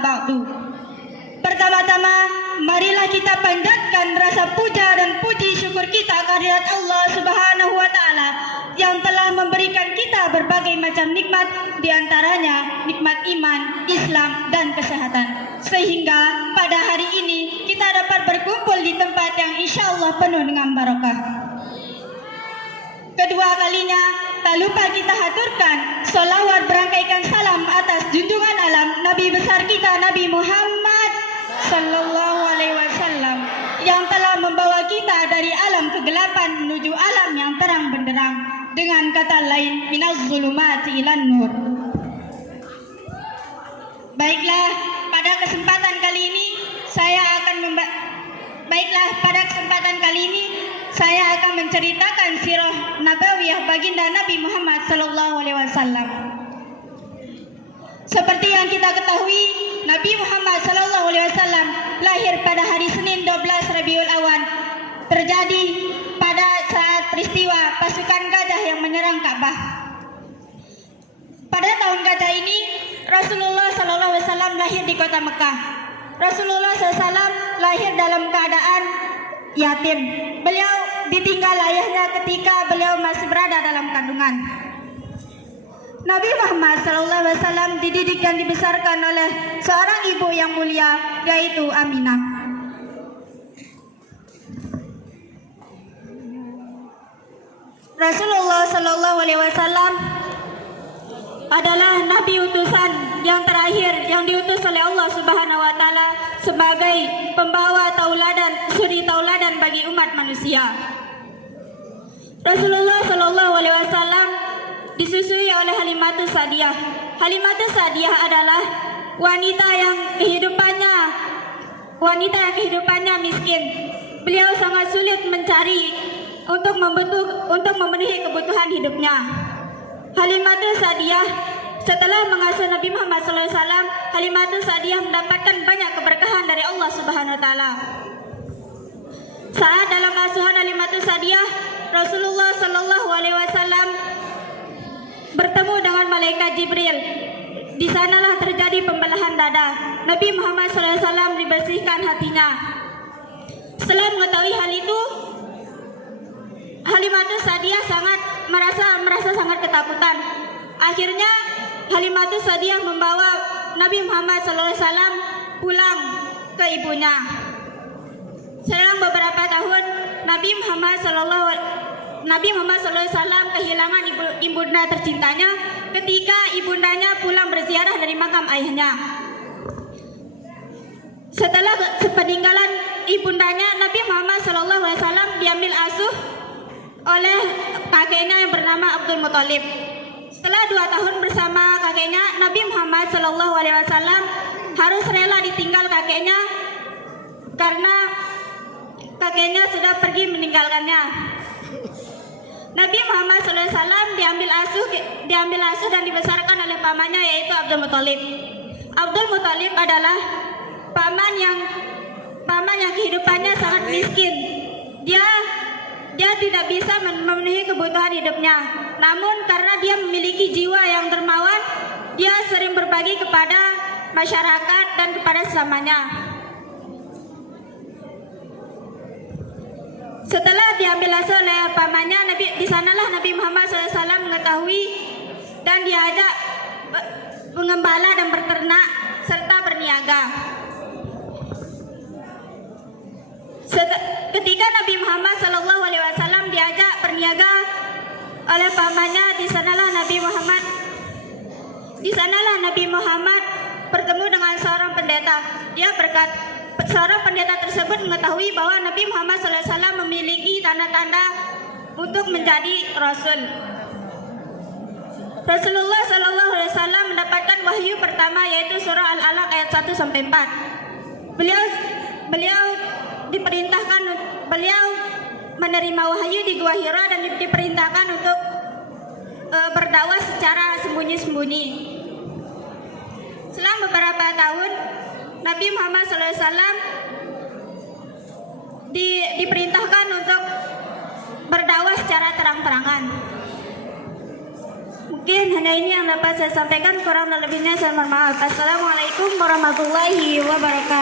amma ba'du. Pertama-tama, marilah kita panjatkan rasa puja dan puji syukur kita kehadirat Allah Subhanahu wa Ta'ala yang telah memberikan kita berbagai macam nikmat, diantaranya nikmat iman, Islam, dan kesehatan. Sehingga pada hari ini kita dapat berkumpul di tempat yang insya Allah penuh dengan barokah. Kedua kalinya, tak lupa kita haturkan sholawat berangkaikan salam atas junjungan alam Nabi besar kita Nabi Muhammad Sallallahu Alaihi Wasallam yang telah membawa kita dari alam kegelapan menuju alam yang terang benderang, dengan kata lain minaz zulumati ilan nur. Baiklah, pada kesempatan kali ini saya akan menceritakan sirah nabawiyah baginda Nabi Muhammad Sallallahu Alaihi Wasallam. Seperti yang kita ketahui, Nabi Muhammad Sallallahu Alaihi Wasallam lahir pada hari Senin 12 Rabiul Awal, terjadi pada saat peristiwa pasukan gajah yang menyerang Ka'bah. Pada tahun gajah ini, Rasulullah Sallallahu Alaihi Wasallam lahir di kota Mekah. Rasulullah SAW lahir dalam keadaan yatim. Beliau ditinggal ayahnya ketika beliau masih berada dalam kandungan. Nabi Muhammad SAW dididik dan dibesarkan oleh seorang ibu yang mulia, yaitu Aminah. Rasulullah SAW adalah Nabi utusan yang terakhir yang diutus oleh Allah Subhanahu wa Ta'ala sebagai pembawa tauladan, suri tauladan bagi umat manusia. Rasulullah Shallallahu Alaihi Wasallam disusui oleh Halimatus Sa'diyah. Halimatus Sa'diyah adalah wanita yang kehidupannya miskin. Beliau sangat sulit mencari untuk memenuhi kebutuhan hidupnya. Halimatus Sa'diyah setelah mengasuh Nabi Muhammad SAW, Halimatus Sa'diyah mendapatkan banyak keberkahan dari Allah Subhanahu wa Ta'ala. Saat dalam asuhan Halimatus Sa'diyah, Rasulullah Sallallahu Alaihi Wasallam bertemu dengan malaikat Jibril. Di sanalah terjadi pembelahan dada. Nabi Muhammad SAW dibersihkan hatinya. Setelah mengetahui hal itu, Halimatus Sa'diyah merasa sangat ketakutan. Akhirnya Halimatus Sa'diyah membawa Nabi Muhammad SAW pulang ke ibunya. Selang beberapa tahun, Nabi Muhammad SAW kehilangan ibunda tercintanya ketika ibundanya pulang berziarah dari makam ayahnya. Setelah peninggalan ibundanya, Nabi Muhammad SAW diambil asuh oleh kakeknya yang bernama Abdul Muthalib. Setelah 2 tahun bersama kakeknya, Nabi Muhammad SAW harus rela ditinggal kakeknya karena kakeknya sudah pergi meninggalkannya. Nabi Muhammad SAW diambil asuh dan dibesarkan oleh pamannya, yaitu Abdul Muthalib. Abdul Muthalib adalah paman yang kehidupannya sangat miskin. Dia tidak bisa memenuhi kebutuhan hidupnya. Namun karena dia memiliki jiwa yang dermawan, dia sering berbagi kepada masyarakat dan kepada sesamanya. Setelah diambil asuh oleh pamannya, di sanalah Nabi Muhammad SAW mengetahui dan diajak mengembala dan berternak serta berniaga. Ketika Nabi Muhammad SAW diajak berniaga oleh pamannya, di sanalah Nabi Muhammad bertemu dengan seorang pendeta. Seorang pendeta tersebut mengetahui bahwa Nabi Muhammad SAW memiliki tanda-tanda untuk menjadi Rasul. Rasulullah SAW mendapatkan wahyu pertama, yaitu surah Al-Alaq ayat 1-4. Beliau menerima wahyu di Gua Hira dan diperintahkan untuk berdakwah secara sembunyi-sembunyi. Selang beberapa tahun, Nabi Muhammad SAW diperintahkan untuk berdakwah secara terang-terangan. Mungkin hanya ini yang dapat saya sampaikan, kurang dan lebihnya saya mohon maaf. Assalamualaikum warahmatullahi wabarakatuh.